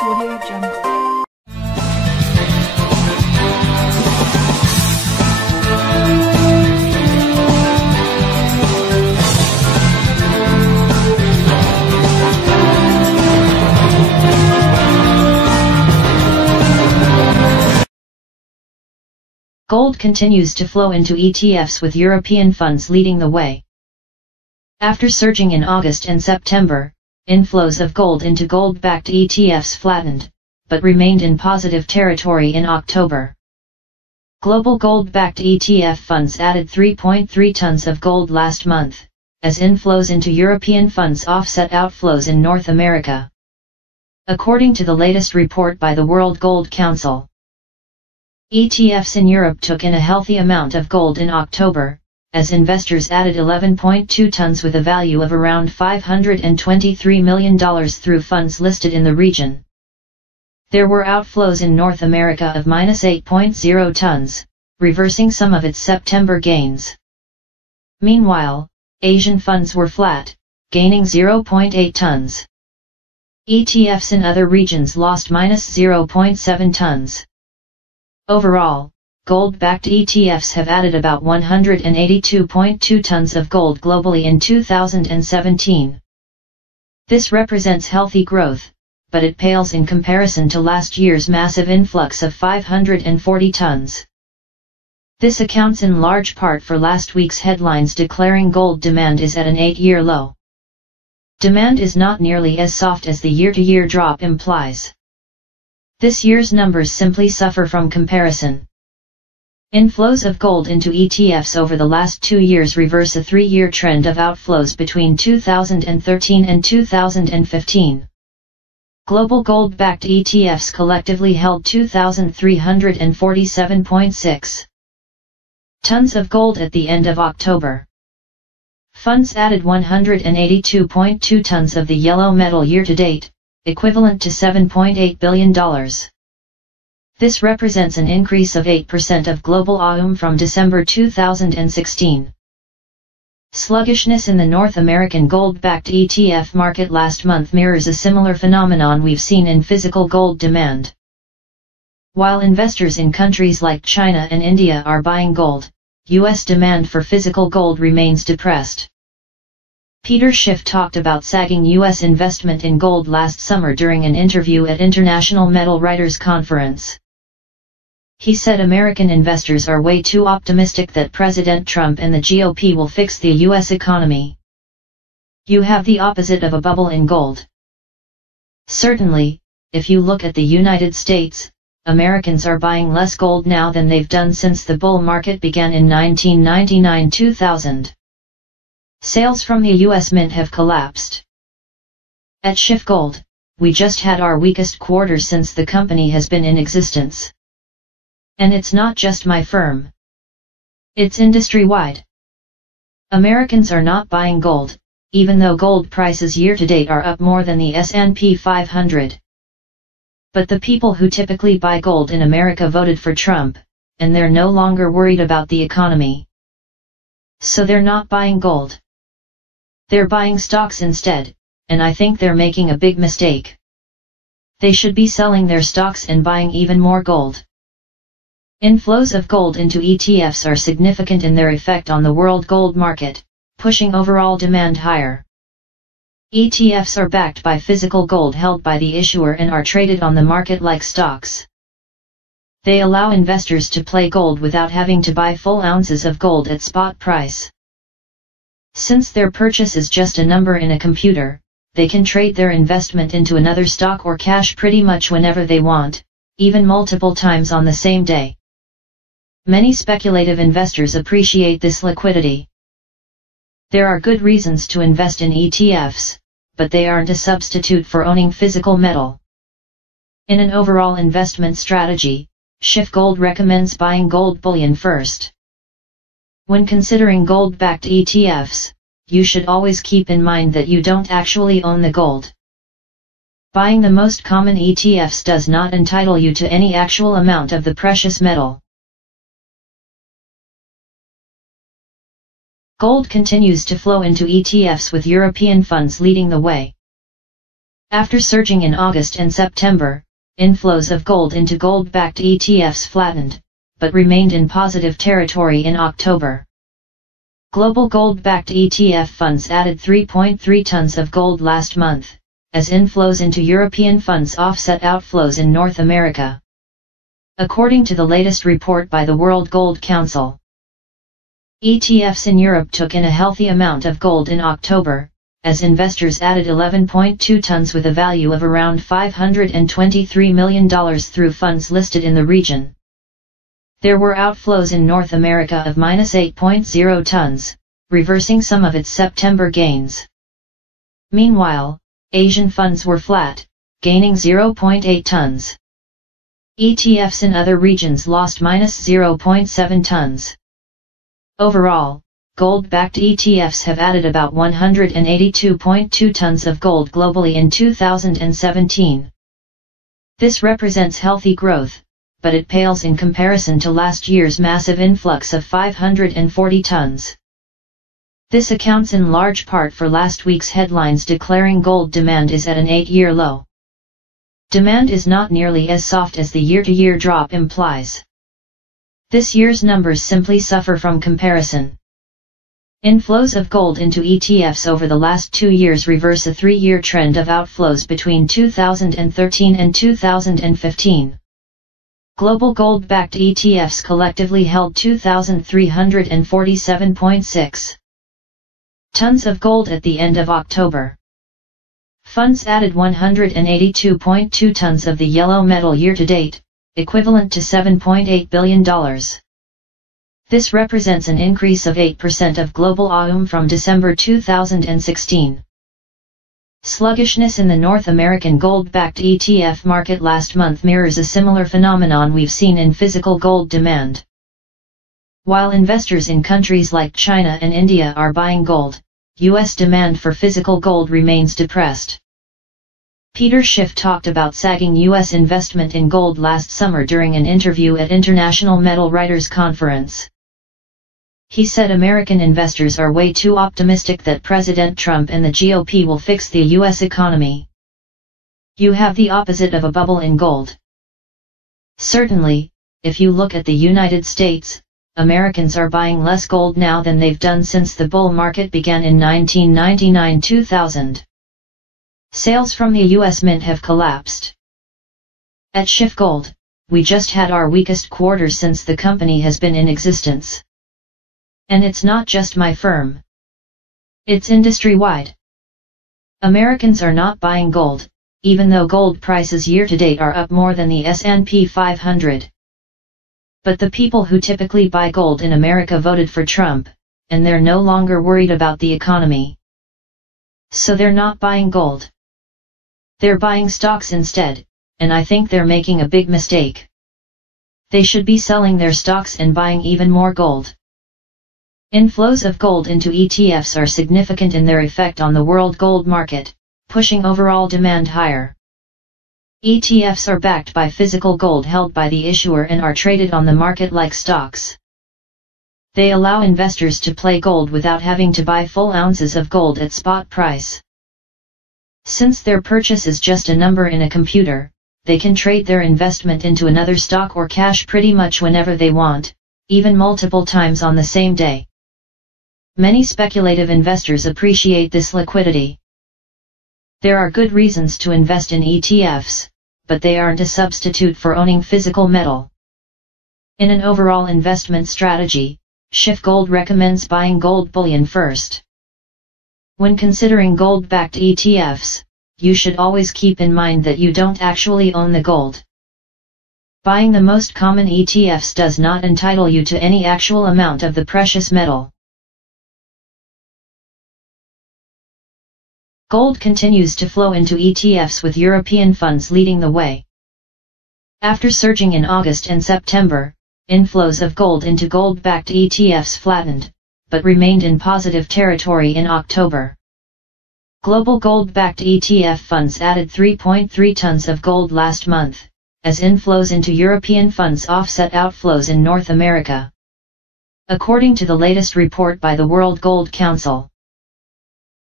Audio Jungle. Gold continues to flow into ETFs with European funds leading the way. After surging in August and September, inflows of gold into gold-backed ETFs flattened, but remained in positive territory in October. Global gold-backed ETF funds added 3.3 tons of gold last month, as inflows into European funds offset outflows in North America. According to the latest report by the World Gold Council, ETFs in Europe took in a healthy amount of gold in October, as investors added 11.2 tons with a value of around $523 million through funds listed in the region. There were outflows in North America of -8.0 tons, reversing some of its September gains. Meanwhile, Asian funds were flat, gaining 0.8 tons. ETFs in other regions lost -0.7 tons. Overall, gold-backed ETFs have added about 182.2 tons of gold globally in 2017. This represents healthy growth, but it pales in comparison to last year's massive influx of 540 tons. This accounts in large part for last week's headlines declaring gold demand is at an 8-year low. Demand is not nearly as soft as the year-to-year drop implies. This year's numbers simply suffer from comparison. Inflows of gold into ETFs over the last 2 years reverse a 3-year trend of outflows between 2013 and 2015. Global gold-backed ETFs collectively held 2,347.6 tons of gold at the end of October. Funds added 182.2 tons of the yellow metal year-to-date, equivalent to $7.8 billion. This represents an increase of 8% of global AUM from December 2016. Sluggishness in the North American gold-backed ETF market last month mirrors a similar phenomenon we've seen in physical gold demand. While investors in countries like China and India are buying gold, U.S. demand for physical gold remains depressed. Peter Schiff talked about sagging U.S. investment in gold last summer during an interview at International Metal Writers Conference. He said American investors are way too optimistic that President Trump and the GOP will fix the U.S. economy. You have the opposite of a bubble in gold. Certainly, if you look at the United States, Americans are buying less gold now than they've done since the bull market began in 1999-2000. Sales from the U.S. Mint have collapsed. At Schiff Gold, we just had our weakest quarter since the company has been in existence. And it's not just my firm. It's industry-wide. Americans are not buying gold, even though gold prices year-to-date are up more than the S&P 500. But the people who typically buy gold in America voted for Trump, and they're no longer worried about the economy. So they're not buying gold. They're buying stocks instead, and I think they're making a big mistake. They should be selling their stocks and buying even more gold. Inflows of gold into ETFs are significant in their effect on the world gold market, pushing overall demand higher. ETFs are backed by physical gold held by the issuer and are traded on the market like stocks. They allow investors to play gold without having to buy full ounces of gold at spot price. Since their purchase is just a number in a computer, they can trade their investment into another stock or cash pretty much whenever they want, even multiple times on the same day. Many speculative investors appreciate this liquidity. There are good reasons to invest in ETFs, but they aren't a substitute for owning physical metal. In an overall investment strategy, Schiff Gold recommends buying gold bullion first. When considering gold-backed ETFs, you should always keep in mind that you don't actually own the gold. Buying the most common ETFs does not entitle you to any actual amount of the precious metal. Gold continues to flow into ETFs with European funds leading the way. After surging in August and September, inflows of gold into gold-backed ETFs flattened, but remained in positive territory in October. Global gold-backed ETF funds added 3.3 tons of gold last month, as inflows into European funds offset outflows in North America. According to the latest report by the World Gold Council, ETFs in Europe took in a healthy amount of gold in October, as investors added 11.2 tons with a value of around $523 million through funds listed in the region. There were outflows in North America of -8.0 tons, reversing some of its September gains. Meanwhile, Asian funds were flat, gaining 0.8 tons. ETFs in other regions lost -0.7 tons. Overall, gold-backed ETFs have added about 182.2 tons of gold globally in 2017. This represents healthy growth, but it pales in comparison to last year's massive influx of 540 tons. This accounts in large part for last week's headlines declaring gold demand is at an 8-year low. Demand is not nearly as soft as the year-to-year drop implies. This year's numbers simply suffer from comparison. Inflows of gold into ETFs over the last 2 years reverse a 3-year trend of outflows between 2013 and 2015. Global gold-backed ETFs collectively held 2,347.6 tons of gold at the end of October. Funds added 182.2 tons of the yellow metal year-to-date, equivalent to $7.8 billion. This represents an increase of 8% of global AUM from December 2016. Sluggishness in the North American gold-backed ETF market last month mirrors a similar phenomenon we've seen in physical gold demand. While investors in countries like China and India are buying gold, U.S. demand for physical gold remains depressed. Peter Schiff talked about sagging U.S. investment in gold last summer during an interview at International Metal Writers Conference. He said American investors are way too optimistic that President Trump and the GOP will fix the U.S. economy. You have the opposite of a bubble in gold. Certainly, if you look at the United States, Americans are buying less gold now than they've done since the bull market began in 1999-2000. Sales from the U.S. Mint have collapsed. At Schiff Gold, we just had our weakest quarter since the company has been in existence. And it's not just my firm. It's industry-wide. Americans are not buying gold, even though gold prices year-to-date are up more than the S&P 500. But the people who typically buy gold in America voted for Trump, and they're no longer worried about the economy. So they're not buying gold. They're buying stocks instead, and I think they're making a big mistake. They should be selling their stocks and buying even more gold. Inflows of gold into ETFs are significant in their effect on the world gold market, pushing overall demand higher. ETFs are backed by physical gold held by the issuer and are traded on the market like stocks. They allow investors to play gold without having to buy full ounces of gold at spot price. Since their purchase is just a number in a computer, they can trade their investment into another stock or cash pretty much whenever they want, even multiple times on the same day. Many speculative investors appreciate this liquidity. There are good reasons to invest in ETFs, but they aren't a substitute for owning physical metal. In an overall investment strategy, Schiff Gold recommends buying gold bullion first. When considering gold-backed ETFs, you should always keep in mind that you don't actually own the gold. Buying the most common ETFs does not entitle you to any actual amount of the precious metal. Gold continues to flow into ETFs with European funds leading the way. After surging in August and September, inflows of gold into gold-backed ETFs flattened, but remained in positive territory in October. Global gold-backed ETF funds added 3.3 tons of gold last month, as inflows into European funds offset outflows in North America. According to the latest report by the World Gold Council,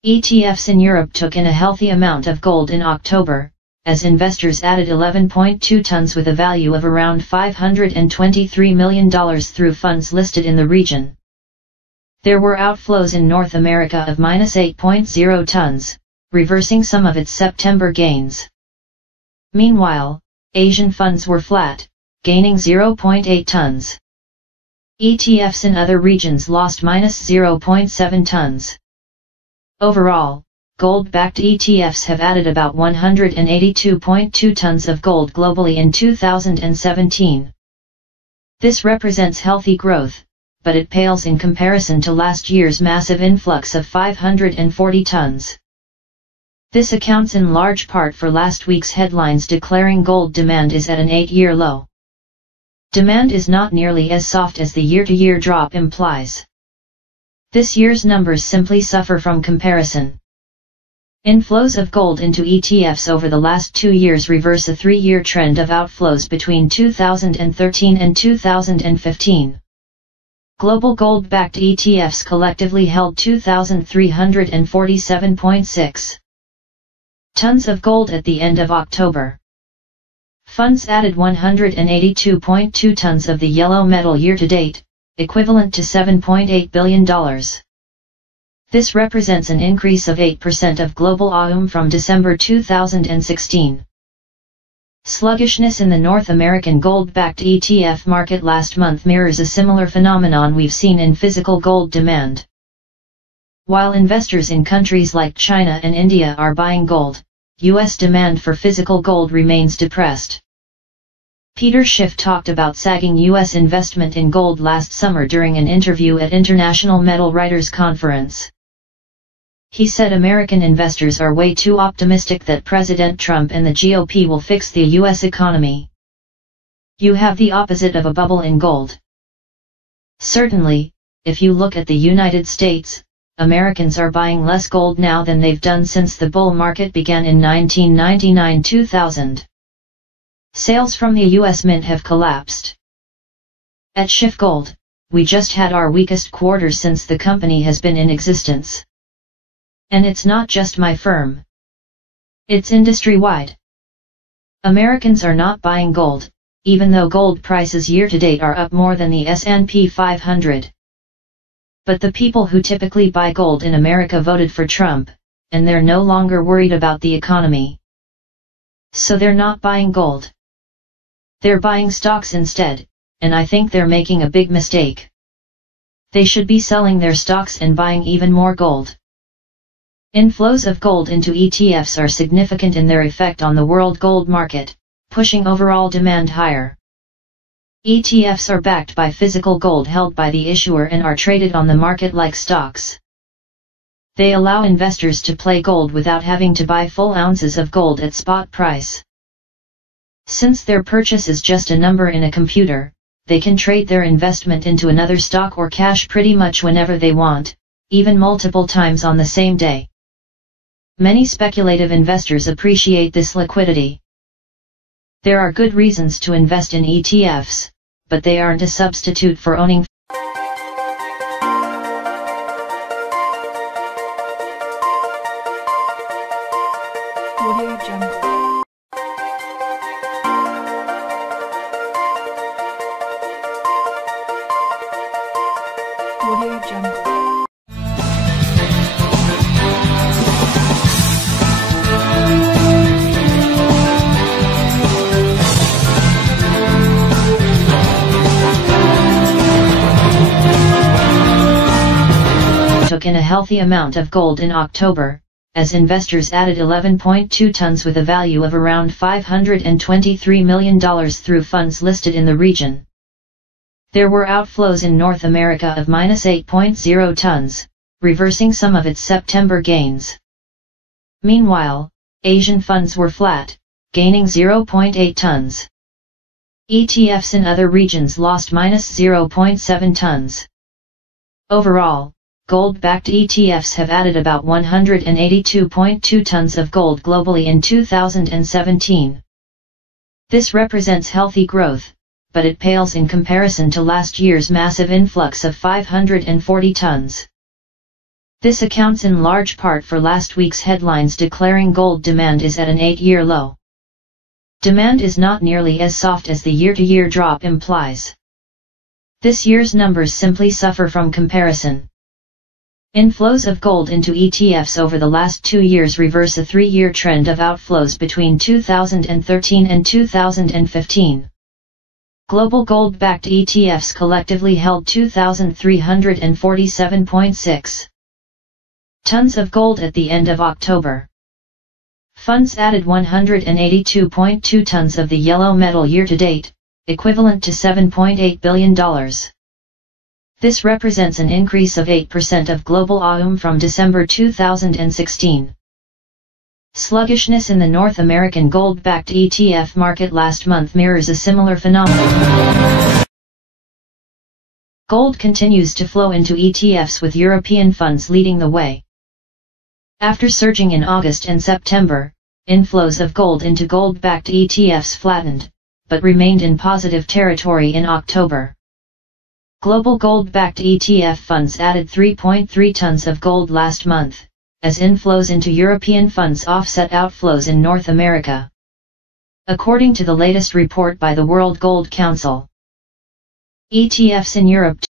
ETFs in Europe took in a healthy amount of gold in October, as investors added 11.2 tons with a value of around $523 million through funds listed in the region. There were outflows in North America of -8.0 tons, reversing some of its September gains. Meanwhile, Asian funds were flat, gaining 0.8 tons. ETFs in other regions lost -0.7 tons. Overall, gold-backed ETFs have added about 182.2 tons of gold globally in 2017. This represents healthy growth, but it pales in comparison to last year's massive influx of 540 tons. This accounts in large part for last week's headlines declaring gold demand is at an 8-year low. Demand is not nearly as soft as the year-to-year drop implies. This year's numbers simply suffer from comparison. Inflows of gold into ETFs over the last 2 years reverse a 3-year trend of outflows between 2013 and 2015. Global gold-backed ETFs collectively held 2,347.6 tons of gold at the end of October. Funds added 182.2 tons of the yellow metal year-to-date, equivalent to $7.8 billion. This represents an increase of 8% of global AUM from December 2016. Sluggishness in the North American gold-backed ETF market last month mirrors a similar phenomenon we've seen in physical gold demand. While investors in countries like China and India are buying gold, U.S. demand for physical gold remains depressed. Peter Schiff talked about sagging U.S. investment in gold last summer during an interview at International Metal Writers Conference. He said American investors are way too optimistic that President Trump and the GOP will fix the U.S. economy. You have the opposite of a bubble in gold. Certainly, if you look at the United States, Americans are buying less gold now than they've done since the bull market began in 1999-2000. Sales from the U.S. Mint have collapsed. At Schiff Gold, we just had our weakest quarter since the company has been in existence. And it's not just my firm. It's industry-wide. Americans are not buying gold, even though gold prices year-to-date are up more than the S&P 500. But the people who typically buy gold in America voted for Trump, and they're no longer worried about the economy. So they're not buying gold. They're buying stocks instead, and I think they're making a big mistake. They should be selling their stocks and buying even more gold. Inflows of gold into ETFs are significant in their effect on the world gold market, pushing overall demand higher. ETFs are backed by physical gold held by the issuer and are traded on the market like stocks. They allow investors to play gold without having to buy full ounces of gold at spot price. Since their purchase is just a number in a computer, they can trade their investment into another stock or cash pretty much whenever they want, even multiple times on the same day. Many speculative investors appreciate this liquidity. There are good reasons to invest in ETFs, but they aren't a substitute for owning. Audio Jungle. Audio Jungle. Took in a healthy amount of gold in October, as investors added 11.2 tons with a value of around $523 million through funds listed in the region. There were outflows in North America of -8.0 tons, reversing some of its September gains. Meanwhile, Asian funds were flat, gaining 0.8 tons. ETFs in other regions lost -0.7 tons. Overall, gold-backed ETFs have added about 182.2 tons of gold globally in 2017. This represents healthy growth, but it pales in comparison to last year's massive influx of 540 tons. This accounts in large part for last week's headlines declaring gold demand is at an 8-year low. Demand is not nearly as soft as the year-to-year drop implies. This year's numbers simply suffer from comparison. Inflows of gold into ETFs over the last 2 years reverse a 3-year trend of outflows between 2013 and 2015. Global gold-backed ETFs collectively held 2,347.6 tons of gold at the end of October. Funds added 182.2 tons of the yellow metal year-to-date, equivalent to $7.8 billion. This represents an increase of 8% of global AUM from December 2016. Sluggishness in the North American gold-backed ETF market last month mirrors a similar phenomenon. Gold continues to flow into ETFs with European funds leading the way. After surging in August and September, inflows of gold into gold-backed ETFs flattened, but remained in positive territory in October. Global gold-backed ETF funds added 3.3 tons of gold last month, as inflows into European funds offset outflows in North America. According to the latest report by the World Gold Council, ETFs in Europe